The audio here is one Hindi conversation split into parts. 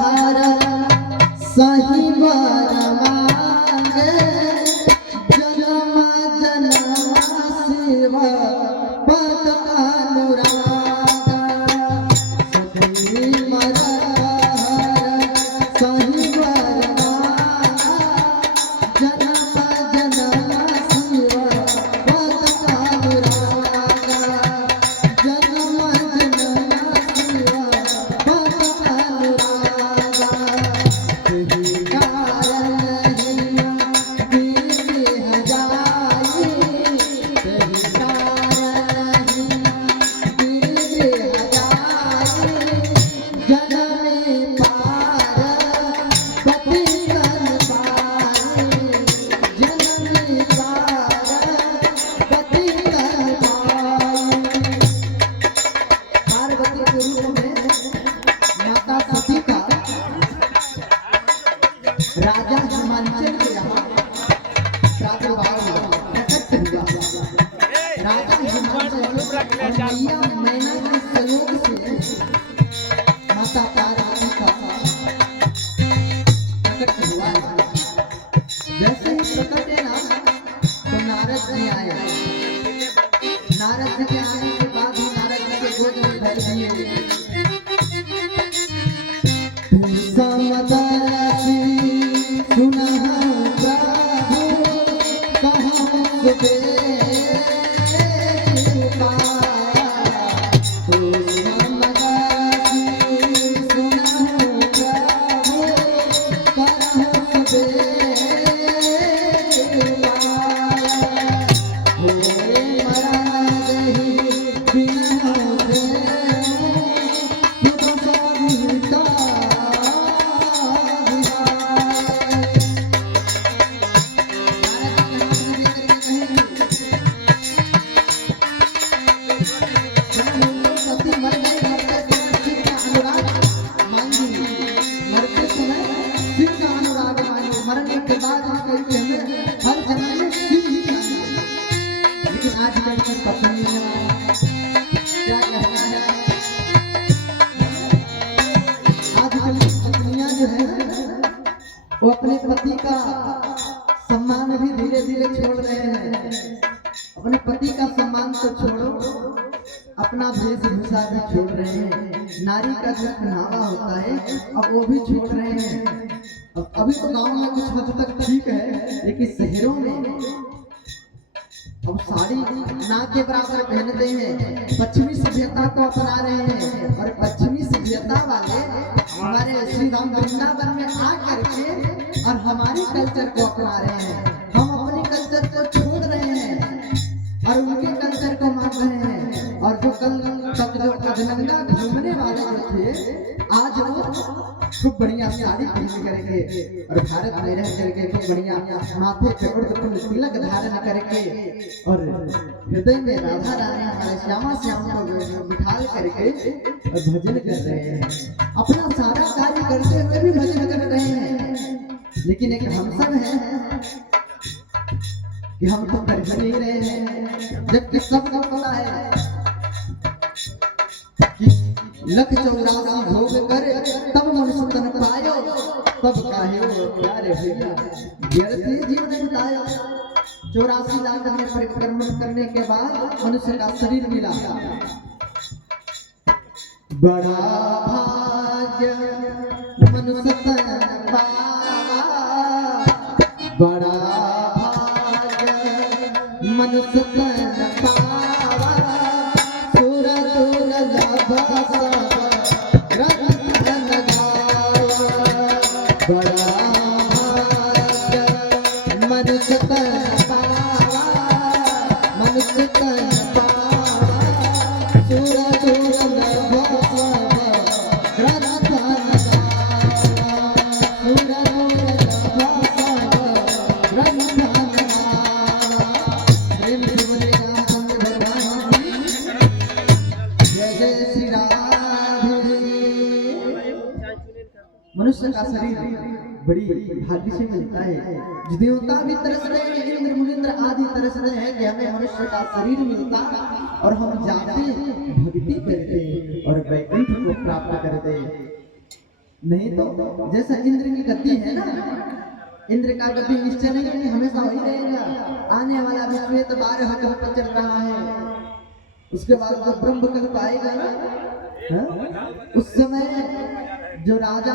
हार सही वर मांगे जन्म जन्म शिव पद अनुराग सखी मर हार सही वर मांगा जन्म जन्म शिव पद अनुराग जन्म जन्म शिव पद अनुराग तेरी कारण हिया गिर हजाई तेरी कारण हिया गिर हजाई जनमे पार पति तन पाई जनमे पार पति तन पाई पार्वती के रूप में माता सती का राजा हिमांचल के यहाँ प्रादुर्भाव हुआ प्रकट हुआ राजा हिमांचल और मैया मैना के सहयोग से माता पार्वती का प्रकट हुआ जैसे ही प्रकट है ना तो नारद जी आए नारद जी के आने के बाद ही नारद जी के गोद में धर दिए समदर्शी सुनह प्रभु कहाँ सुबे पाया तो समदर्शी सुनह प्रभु कहाँ सुबे पाया होए मरा दही बिना से सुख सविता मरने के बाद कहते हैं हर जन्म में शिव ही चाहिए लेकिन आजकल की पत्नियां क्या कहना है आजकल की पत्नियां जो है वो अपने पति का सम्मान भी धीरे धीरे छोड़ रहे हैं अपने पति का सम्मान तो छोड़ो अपना वेशभूषा भी छोड़ रहे हैं नारी का जो पहनावा होता है अब वो भी छोड़ रहे हैं अभी तो गांव में कुछ हद तक ठीक है लेकिन शहरों में अब साड़ी ना के बराबर पहनते हैं पश्चिमी सभ्यता को अपना रहे हैं और पश्चिमी सभ्यता वाले हमारे श्री राम वृंदावन में आ करके और हमारे कल्चर को अपना रहे हैं हम अपने कल्चर को छोड़ रहे हैं और उनके कल्चर को मान रहे हैं और जो कल तक जो कदनंगा घूमने वाले जो थे आज वो खूब बढ़िया साड़ी पहन करके और भारत में रह करके खूब बढ़िया माथे पे उर्ध तिलक धारण करके और हृदय में राधा रानी हमारे श्यामा श्याम को बिठाल करके और भजन कर रहे हैं अपना सारा कार्य करते हुए भी भजन कर रहे हैं लेकिन एक हम सब हैं कि हम तो कर ही नहीं रहे हैं जबकि सबको पता है लख 84 भोग कर तब मनुष्य तन पायो तब काहे वो प्यारे भैया व्यर्थी जीवन बिताया 84 लाख में परिक्रमण करने के बाद मनुष्य का शरीर मिला बड़ा भाग्य मनुष्य तन पावा बड़ा भाग्य मनुष्य तन पावा सुर दुर्लभ मनुष्य का शरीर बड़ी भाग्य से मिलता है। देवता भी तरस रहे हैं, इंद्र मुनिंद्र आदि तरस रहे हैं कि हमें मनुष्य का शरीर मिलता और हम जाते भक्ति करते और वैकुंठ को प्राप्त करते। नहीं तो जैसा इंद्र की गति है ना, इंद्र का गति निश्चय नहीं है कि हमेशा वही रहेगा। आने वाला भी श्वेत 12 कल्प पर चल रहा है। उसके बाद जब ब्रह्म कल्प आएगा ना, उस समय जो राजा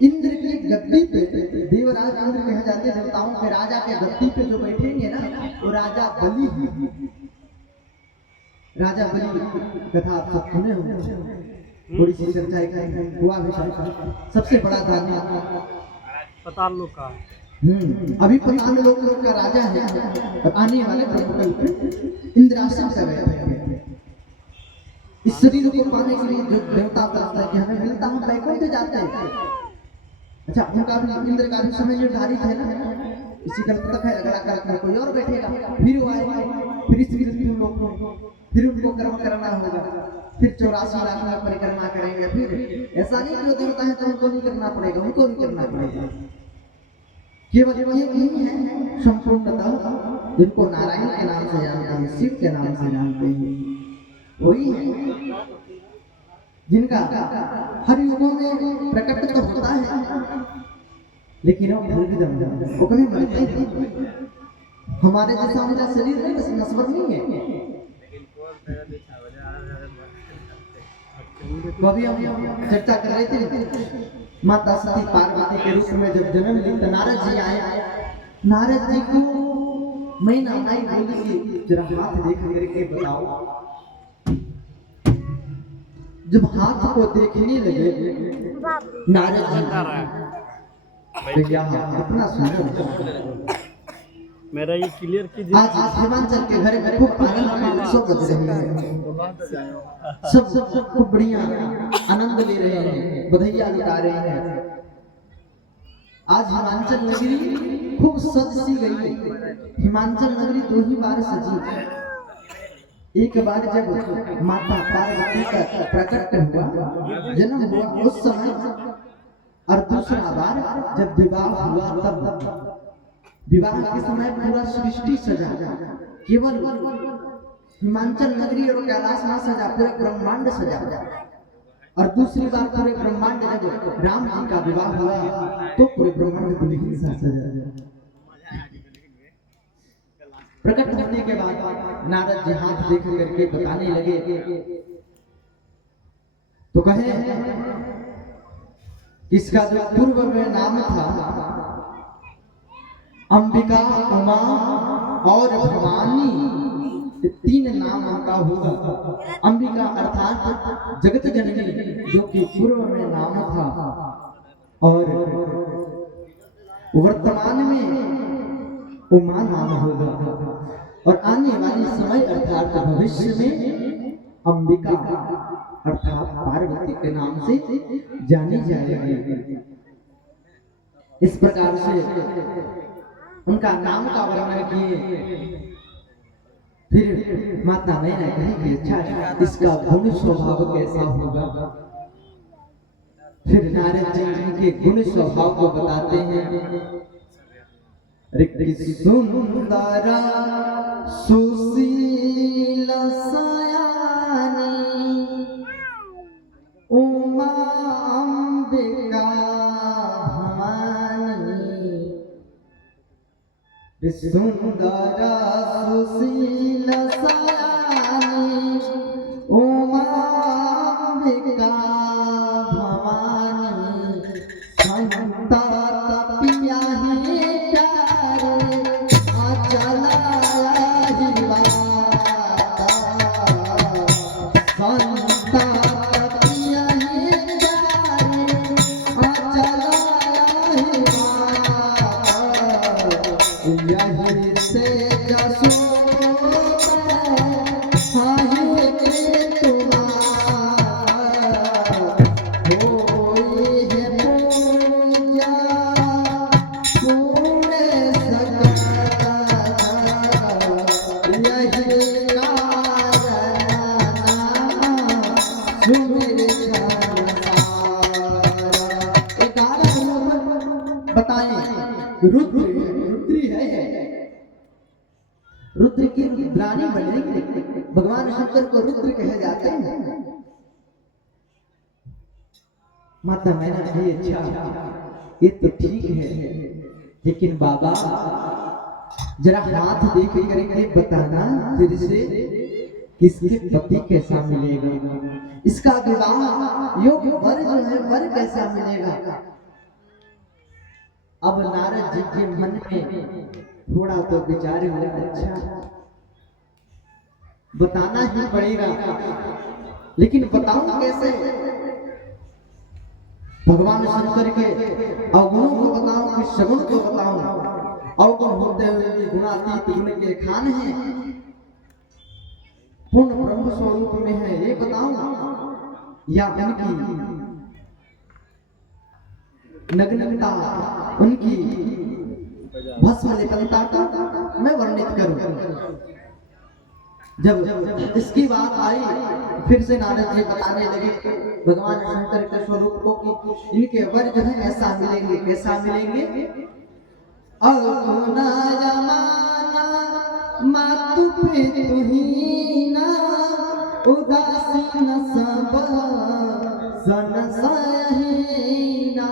इंद्र की गद्दी पे, देवराज इंद्र कहे जाते हैं, देवताओं के राजा के गद्दी पे जो बैठेंगे ना, वो राजा बलि। राजा बलि कथा आप सब सुने होंगे, थोड़ी सी चर्चा हुआ भी। सबसे बड़ा दानी पताल लोक का, अभी पताल लोक का राजा है। और आने वाले ब्रह्मकल्प इंद्रासन कर रहे हैं। इस शरीर को पाने के लिए जो देवता प्राप्त है कि हमें मिलता, हम वैकुंठ जाते हैं। अच्छा, उनका भी, इंद्र का भी समय निर्धारित है ना, इसी कल्प तक है। अगला कल्प में कोई और बैठेगा, फिर वो आएगा, फिर इस पृथ्वी लोक को, फिर उनको कर्म करना होगा, फिर 84 लाख में परिक्रमा करेंगे। फिर ऐसा नहीं कि वो देवता है तो उनको नहीं करना पड़ेगा, उनको भी करना पड़ेगा। केवल एक ही है संपूर्णतः, जिनको नारायण के नाम से जानते हैं, शिव के नाम से जानते हैं, वही है जिनका हर युगों में प्रकट तो होता है, लेकिन वो कभी मरते नहीं। हमारे जैसा उनका शरीर नहीं, बस नश्वर नहीं है। तो अभी हम चर्चा कर रहे थे, माता सती पार्वती के रूप में जब जन्म ली तो नारद जी आए। नारद जी को मैना माई बोली कि जरा हाथ देख करके बताओ। जब हाथ को देखने लगे नारद जी, इतना सुंदर, मेरा ये क्लियर कीजिए। आज हिमाचल के घर में खूब आनंद के उत्सव बज रहे हैं। सब खूब बढ़िया आनंद ले रहे हैं, बधाइयाँ लुटा रहे हैं। आज हिमाचल नगरी खूब सज सी गई। हिमाचल नगरी 2 ही बार सजी। एक बार जब माता पार्वती का प्रकट हुआ, जन्म हुआ उस समय, और दूसरा बार जब विवाह हुआ तब। विवाह के समय पूरा सृष्टि सजा, केवल हिमाचल नगरी और कैलाश ना सजा, पूरे ब्रह्मांड सजा। और दूसरी बार पूरे ब्रह्मांड जब राम जी का विवाह हुआ तो पूरे ब्रह्मांड दुल्हन सा सजा। प्रकट होने के बाद नारद जी हाथ देख करके बताने लगे, तो कहे इसका जो पूर्व में नाम था अंबिका, उमा और भवानी, 3 नाम उनका होगा। अंबिका अर्थात जगत जननी, जो कि पूर्व में नाम था, और वर्तमान में उमा नाम होगा, और आने वाली समय अर्थात भविष्य में अंबिका अर्थात पार्वती के नाम से जानी जाएगी। इस प्रकार से उनका नाम का वर्णन किए। फिर माता मैना कही कि अच्छा, इसका गुण स्वभाव कैसा होगा। फिर नारद जी के गुण स्वभाव को बताते हैं। सुंदरा सुशील सयानी उमा अंबिका भवानी। सुंदरा सुशील सयानी उमा अंबिका भवानी। संता तपिया ही रुद्र की रुद्रानी बनेगी। भगवान शंकर को रुद्र कहे जाते हैं। माता मैंने कही अच्छा ये तो ठीक है, लेकिन बाबा जरा हाथ देख करके बताना फिर से किसके पति कैसा मिलेगा, इसका विवाह योग्य वर जो है वर कैसा मिलेगा। अब नारद जी के मन में थोड़ा तो विचार हुआ, अच्छा बताना ही पड़ेगा, लेकिन बताऊं कैसे। भगवान शंकर के अवगुणों को बताऊं कि सगुण को बताऊं। अवगुण होते हुए गुणातीत गुण के खान है, पूर्ण ब्रह्म स्वरूप में है ये बताऊं, या उनकी नग्नता उनकी भस्म लेपनता का मैं वर्णित करूं। जब इसकी बात आई फिर से नारद जी बताने लगे भगवान शंकर के स्वरूप को कि इनके वर जो है ऐसा मिलेंगे, कैसा मिलेंगे। अगुना जमाना मातु पे तुहीना उदासीन सब सन सहीना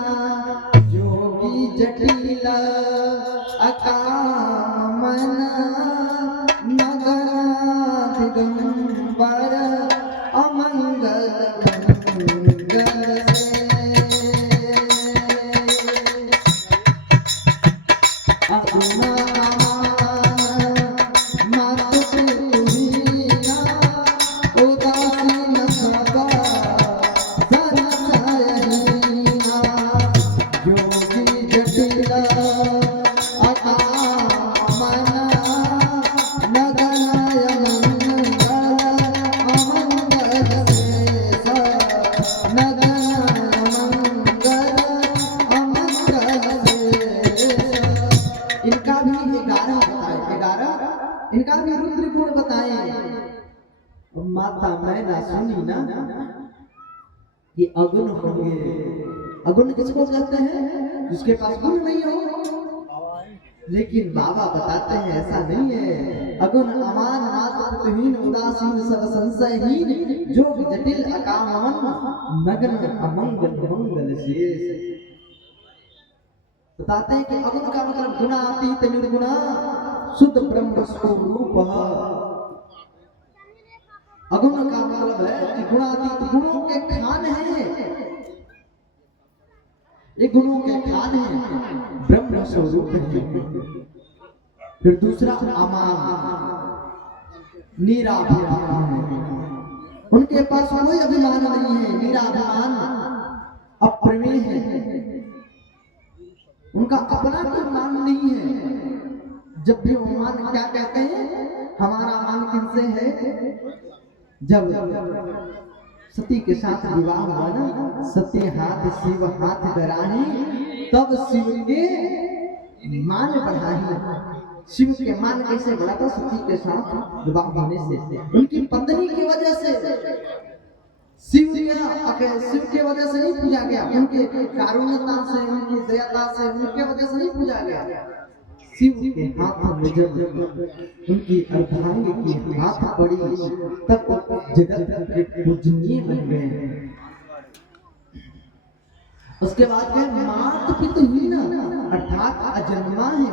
योगी जटिल अकाम मन दिगंबर अमंगल मंगल इनका भी रुद्र गुण बताए। माता मैना सुनी ना कि अगुण होंगे। अगुण किसको कहते हैं? जिसके पास गुण नहीं हो। लेकिन बाबा बताते हैं ऐसा नहीं है। अगुण अमान मातृहीन उदासीन सब संशयहीन जोग जटिल अकामन नग्न अमंगल मंगल शेष। बताते हैं कि अगुण का मतलब गुणातीत निर्गुणा शुद्ध ब्रह्म स्वरूप। अगुण का मतलब है कि गुणातीत गुणों के खान है, ये गुणों के खान है, ब्रह्म स्वरूप है। फिर दूसरा अमान निराभिमान, उनके पास कोई अभिमान नहीं है, निराभिमान अप्रमेय है, उनका अपना कोई मान नहीं है। जब भी वो मान क्या कहते हैं, हमारा मान किनसे है? जब सती के साथ विवाह हुआ ना, सती हाथ शिव हाथ धराही, तब शिव के मान बढ़ाही। शिव के मान कैसे बढ़ा था? सती के साथ विवाह होने से, उनकी पत्नी की वजह से शिव के वजह से नहीं पूजा गया, उनके कारुण्यता से, उनकी दयाता से, उनके वजह से नहीं पूजा गया। शिव के हाथ में जब उनकी अर्धांगी की हाथ पड़ी तब जगत के पूजनीय बन गए। उसके बाद में मात पिता हुई ना, अर्थात अजन्मा है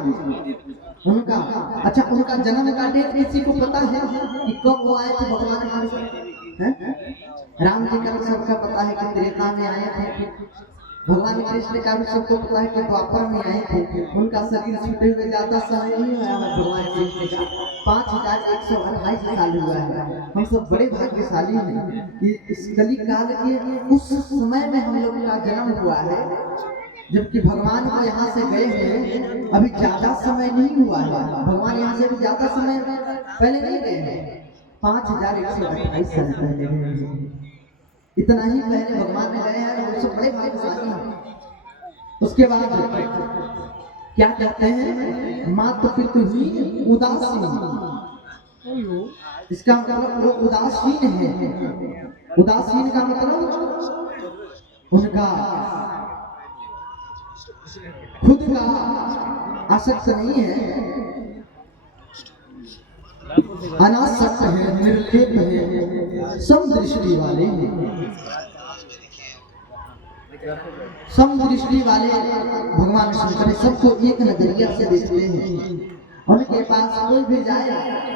उनका। अच्छा, उनका जन्म का डेट किसी को पता है कि कब वो आए थे? भगवान राम जी का तो सबका पता है कि त्रेता में आए थे। भगवान कृष्ण का भी सबको पता है कि द्वापर में आए थे। उनका शरीर छूटे हुए ज्यादा समय नहीं हुआ है। भगवान कृष्ण का 5128 साल हुआ है। हम सब बड़े भाग्यशाली हैं कि इस कली काल के उस समय में हम लोग का जन्म हुआ है, जबकि भगवान को यहाँ से गए हैं अभी ज्यादा समय नहीं हुआ है। भगवान यहाँ से भी ज्यादा समय पहले नहीं गए हैं, 5128 साल पहले। इतना ही पहले भगवान ने गए हैं, वो सब बड़े भाग्यशाली हैं। उसके बाद क्या कहते हैं? मातृ पितृ ही उदासीन, इसका मतलब वो उदासीन है। उदासीन का मतलब उनका खुद का आसक्त नहीं है, अनासक्त है, निर्लेप है, समदृष्टि वाले हैं। समदृष्टि वाले भगवान शंकर सबको एक नजरिया से देखते हैं। उनके पास कोई भी जाए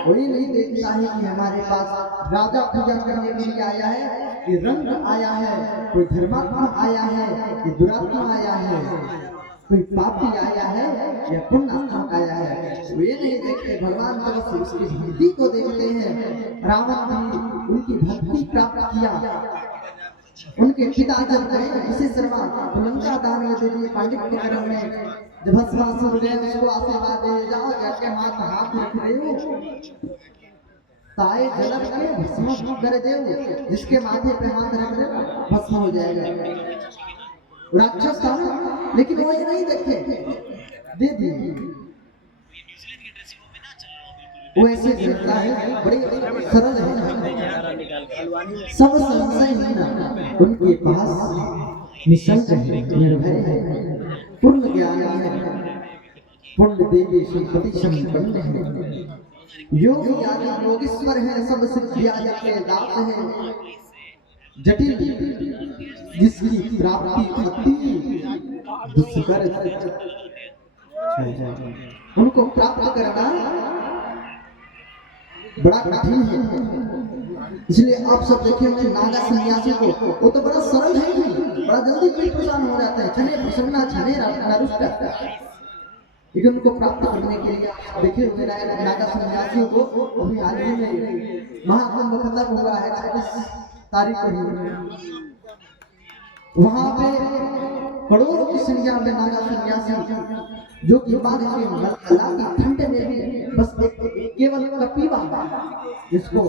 कोई नहीं देखता है कि हमारे पास राजा पूजा करने के लिए आया है कि रंग आया है, कोई धर्मात्मा आया है कि दुरात्मा आया है, कोई पापी आया है या पुण्यात्मा आया है, वे नहीं देखते। भगवान जब उसकी भक्ति को देखते हैं। रावण ने उनकी भक्ति प्राप्त किया। उनके पिता जब गए इसी शर्मा लंका दान में दे दिए पांडित्य कर्म में, जब भस्मासुर गए उसको आशीर्वाद दे जाओ जाके माथ हाथ रख दे ताए जलक के भस्म कर दे, जिसके माथे पे हाथ रख दे भस्म हो जाएगा। राक्षस था लेकिन वो ये नहीं देखे, दे दिए। वो ऐसे देखता है, बड़े सरल है, सब संशय है उनके पास, निशंक है, निर्भय है, पूर्ण ज्ञान है, पुण्य देवी संपत्ति संपन्न है, योगी आदि योगीश्वर है, सब सिद्धि आदि के दास है, जटिल जिसकी प्राप्ति अति दुष्कर, उनको प्राप्त करना बड़ा कठिन है। इसलिए आप सब देखे होंगे नागा सन्यासी को, वो तो बड़ा सरल है, बड़ा जल्दी कोई परेशान हो जाता है, छने प्रसन्ना छने नरुष्ट, लेकिन उनको प्राप्त करने के लिए देखिए होंगे नागा सन्यासियों को। अभी हाल ही में महाकुंभ खत्म हुआ है 26 तारीख को, वहां पे करोड़ों की संख्या में नागा सन्यासी जो कि बाद में मलकला की ठंड में भी बस केवल कपीवा जिसको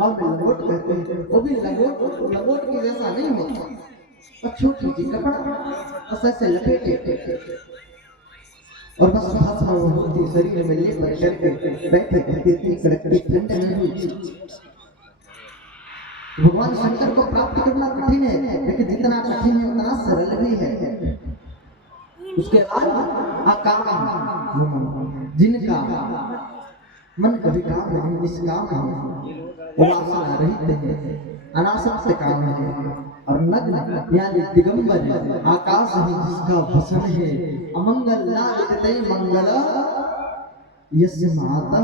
हम लंगोट कहते हैं, वो भी लंगोट के जैसा नहीं होता, छोटी सी कपड़ा बस ऐसे लपेटे और बस होती शरीर में लेकर करके बैठे रहते थे कड़कड़ी ठंड में भी। भगवान शंकर को प्राप्त करना कठिन है, लेकिन जितना कठिन है उतना सरल भी है। उसके बाद अकाम जिनका मन कभी काम नहीं, निष्काम है, वासना रहित है, अनासक्त काम है, और नग्न यानी दिगंबर है, आकाश ही जिसका भसन है, अमंगल ना विदते मंगल यस्य माता,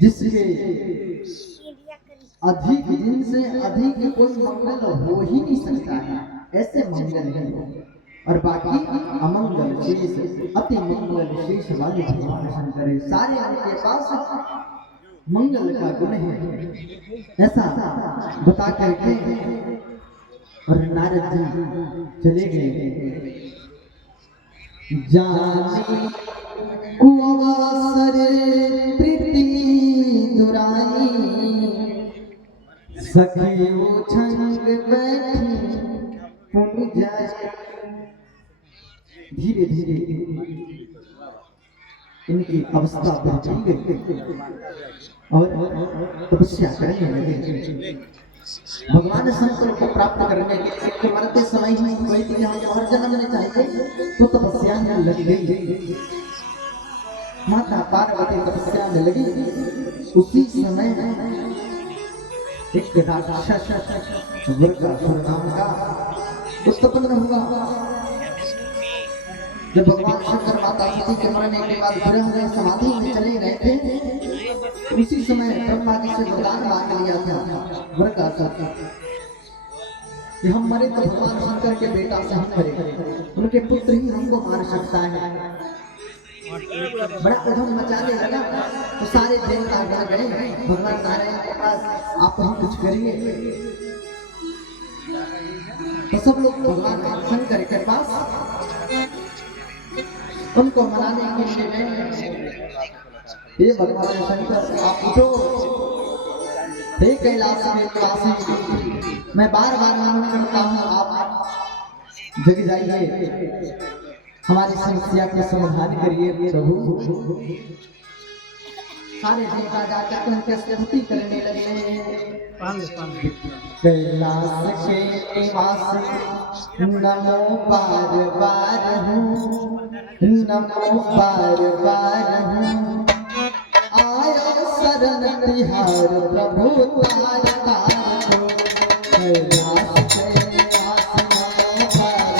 जिसके अधिक दिन से अधिक कोई मंगल हो ही नहीं सकता है, ऐसे मंगल है। और बाकी अमंगल शेष अति मंगल शेष वाले भगवान शंकर है, सारे उनके पास मंगल का गुण है, ऐसा बता करके और नारद जी चले गए। जानी कुआसर प्रीति दुराई, सखी उछंग बैठी पुन जाए। धीरे धीरे इनकी अवस्था बढ़ती गई और तपस्या करने लगे। भगवान शंकर को प्राप्त करने के लिए मरते समय ही कोई भी और जन्म में चाहिए तो तपस्या में लग गई। माता पार्वती तपस्या में लगी। उसी समय एक राक्षस वृकासुर नाम का उत्पन्न हुआ। जब भगवान शंकर माता सती के मरने के बाद ग्रह में समाधि में चले गए थे, उसी समय ब्रह्मा जी से वरदान मांग लिया था वृकासुर कि हम मरे तो भगवान शंकर के बेटा से हम मरे, उनके पुत्र ही हमको मार सकता है। बड़ा उधम मचाने लगा तो सारे देवता डर गए भगवान नारायण के पास, आप हम कुछ करिए। तो सब लोग भगवान शंकर के पास उनको मनाने के लिए ये भगवान शंकर आप उठो, हे कैलाश में निवासी, मैं बार बार नमन करता हूँ, आप जग जाइए, हमारी समस्या के समाधान करिए प्रभु। सारे देवता जाकर उनके स्तुति करने लगे। कैलाश के निवासी नमो बार बार हूँ, नमो बार बार हूँ, आया शरण तिहार प्रभु तार तार हो। कैलाश के निवासी नमो बार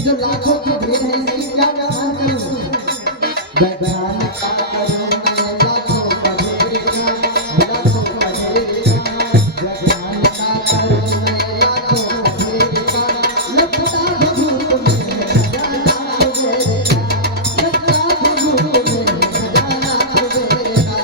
ये जो लाखों की भीड़ है इसकी क्या बयान करूं? बयान क्या करूं मैं लाखों का भीड़ का, लाखों का भीड़ का, बयान क्या करूं मैं लाखों का भीड़ का, लपटा भभूत में खजाना मेरे का, लपटा भभूत में खजाना मेरे का,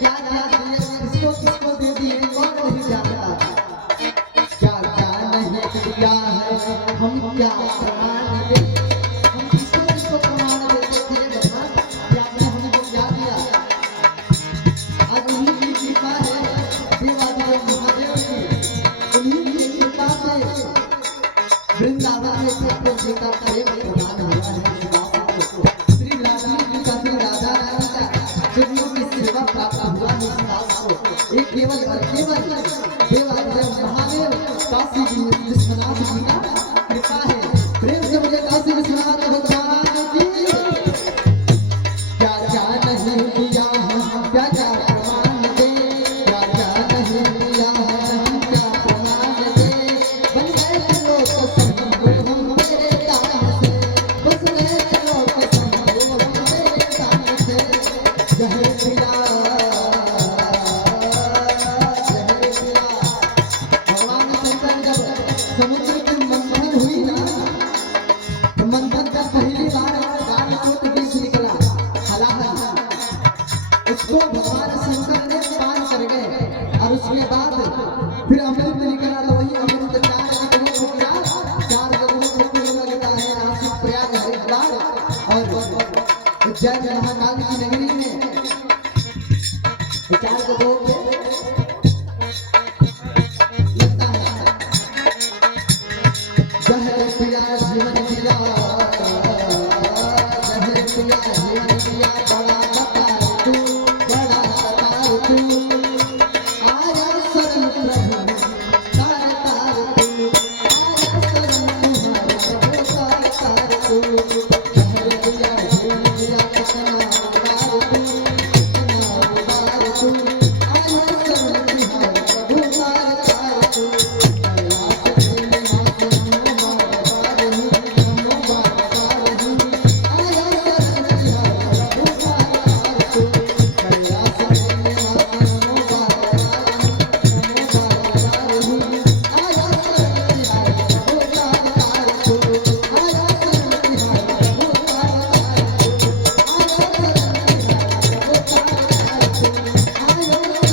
क्या क्या किसको किसको दे दिए कौन नहीं जानता, क्या क्या नहीं दिया है हम क्या प्रमाण दे, हम किसको किसको प्रमाण देते थे बता, कि आपने हमको क्या दिया। आज उन्हीं की कृपा है देवादिदेव महादेव की, उन्हीं की कृपा से वृंदावन में कृष्ण जी का प्रेम प्रदान हुआ है इस बात को, श्री राधा जी का श्री राधा रानी का जगनों की सेवा प्राप्त हुआ है इस बात को। एक केवल और केवल देवादिदेव महादेव काशी जी विश्वनाथ जी का कृपा है। प्रेम से मुझे काशी विश्वनाथ भगवान की क्या क्या नहीं दिया हम क्या क्या प्रमाण दे, क्या क्या नहीं दिया हम क्या प्रमाण दे, बन गए लोग संभव हम मेरे दान से, बस गए लोग संभव हम मेरे दान से, जहर पिया जहर पिया। भगवान शंकर जब समुद्र की मंथन हुई ना, तो मंथन का पहली बार गालकोट विष निकला हलाहल, उसको भगवान शंकर ने पान कर गए और उसके बाद फिर अमृत निकला, तो वही अमृत चार जगहों को मिला, चार जगहों को मिलने लगता है नासिक प्रयाग हरिद्वार और उज्जैन महाकाल की नगरी में, चार जगहों पे लगता है। जहर पिया जीवन पिया, जहर पिया जीवन पिया, बड़ा बतार तू, बड़ा बतार तू, आया शरण प्रभु तार तार तू, आया शरण तुम्हारे प्रभु तार तार तू, जहर पिया जीवन पिया, कितना उदार तू, कितना उदार तू, आया शरण तुम्हारे प्रभु तार तार तू, कैलाश में माता नमो बारही नमो बारही, आया शरण तुम्हारे प्रभु तार तार तू, कैलाश में माता नमो बारही नमो बारही, आया शरण तुम्हारे प्रभु तार तार तू, आया शरण तुम्हारे प्रभु तार तार तू, आया शरण तुम्हारे प्रभु तार तार तू, आया शरण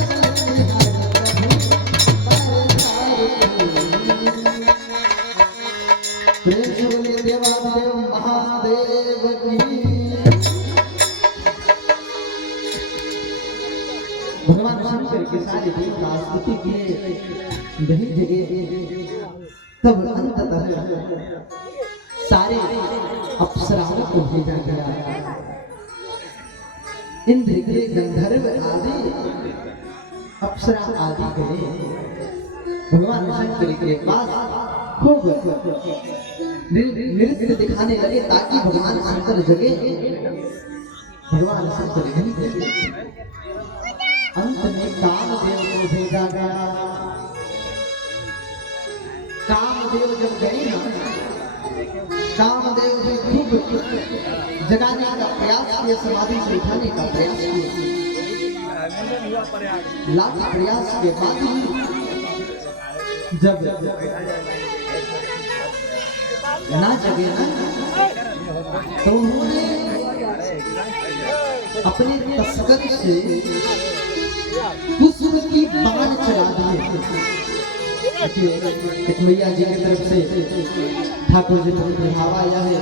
प्रेम से बोलिए देवादिदेव महादेव की। भगवान शंकर की सारी देवता स्तुति किए नहीं जगे, तब अंततः सारे अप्सराओं को भेजा गया, इंद्र के गंधर्व आदि अप्सरा आदि गए भगवान शंकर के पास खूब नृत्य दिखाने लगे ताकि भगवान शंकर जगे। भगवान शंकर नहीं जगे, अंत में कामदेव को भेजा गया। कामदेव जब गए ना कामदेव भी खूब जगाने का प्रयास किए, समाधि से उठाने का प्रयास किए, लाख प्रयास के बाद जब ना जगे ना, तो उन्होंने अपने तस्कर से पुष्प की बाण चला दिए। एक मैया जी की तरफ से ठाकुर जी को बढ़ावा आया है।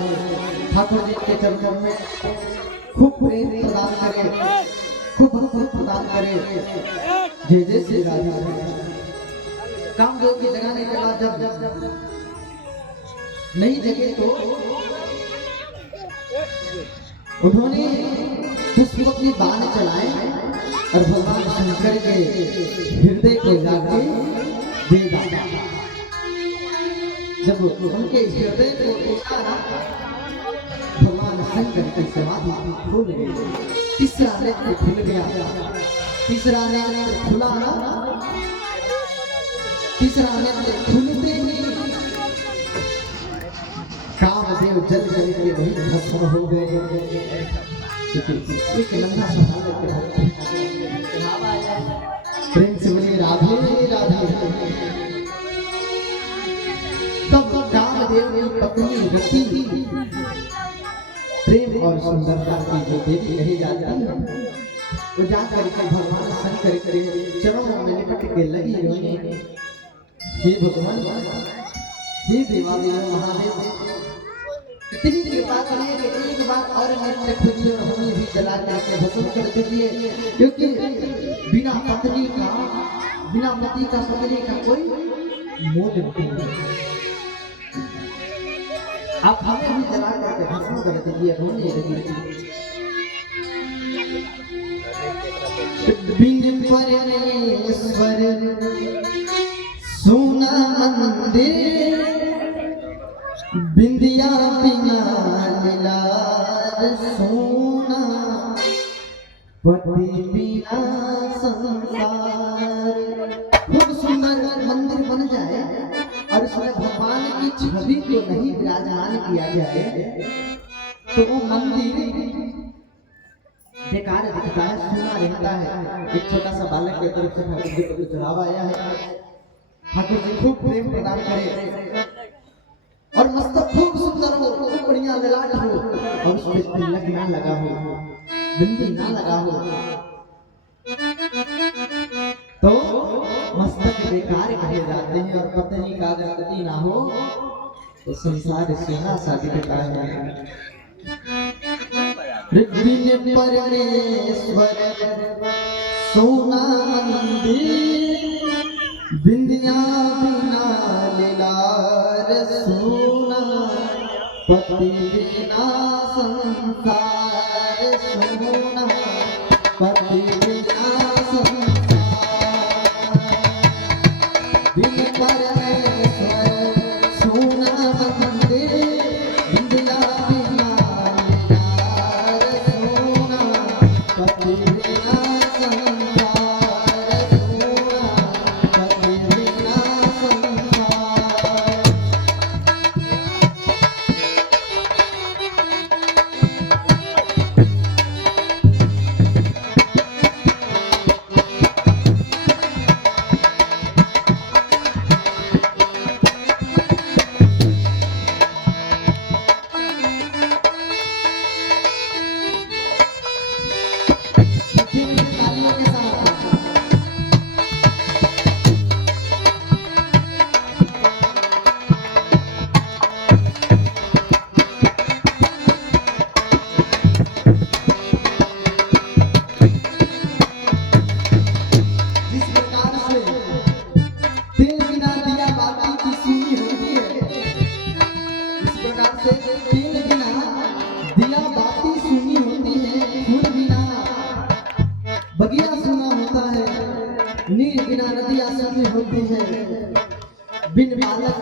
ठाकुर जी के चरणों में खूब प्रेम प्रदान करे, खूब भक्ति प्रदान करे। जय जय श्री राधे। कामदेव के जगाने के बाद जब नहीं जगे तो उन्होंने पुष्प की बाण चलाए और भगवान शंकर के हृदय को जाके दे डाला। जब उनके हृदय को देखा ना, भगवान शंकर की समाधि खुल गई। तीसरा नेत्र खुल गया, तीसरा नेत्र खुला ना, तीसरा नेत्र खुलते ही कामदेव जल जल के वही भस्म हो गए। एक नन्हा सा बालक प्रेम से बोले राधे राधे। तब कामदेव की पत्नी रति प्रेम और सुंदरता की जो देवी कही जाती है, वो जाकर के भगवान शंकर के चरणों में लिपट के लगी रोने। हे भगवान, हे देवादेव महादेव, इतनी कृपा करिए कि एक बार और नृत्य खुलिए और हमें भी जला करके भस्म कर दीजिए, क्योंकि बिना पत्नी का, बिना पति का पत्नी का कोई मोल नहीं है। आप हमें भी जला करके भस्म कर दीजिए, रोने लगी। बिन परमेश्वर सोना मंदिर, बिंदिया बिना लीलार सोना, पति बिना संसार। खूब सुंदर मंदिर बन जाए और उसमें भगवान की छवि को नहीं विराजमान किया जाए तो वो मंदिर बेकार दिखता है, सुना रहता है। एक छोटा सा बालक की तरफ से ठाकुर जी को चढ़ावा आया है। ठाकुर जी खूब प्रेम प्रदान करे और मस्तक खूब सुंदर हो, खूब बढ़िया ललाट हो, और उस पे तिलक ना लगा हो, बिंदी ना लगा हो, तो मस्तक बेकार कहे जाते हैं। और पत्नी का अगर गति ना हो तो संसार सोना सा दिखता है। बिन परमेश्वर सोना मंदिर, बिंदिया बिना लीलार सोना, पति बिना संसार सोना, पति बिना संसार। बिन परमेश्वर सोना मंदिर, बिंदिया बिना लीलार सोना, पति बिना संसार सोना, पति बिना संसार। बगिया सुना होता है, नीर बिना नदियाँ सूनी होती है। बिन बालक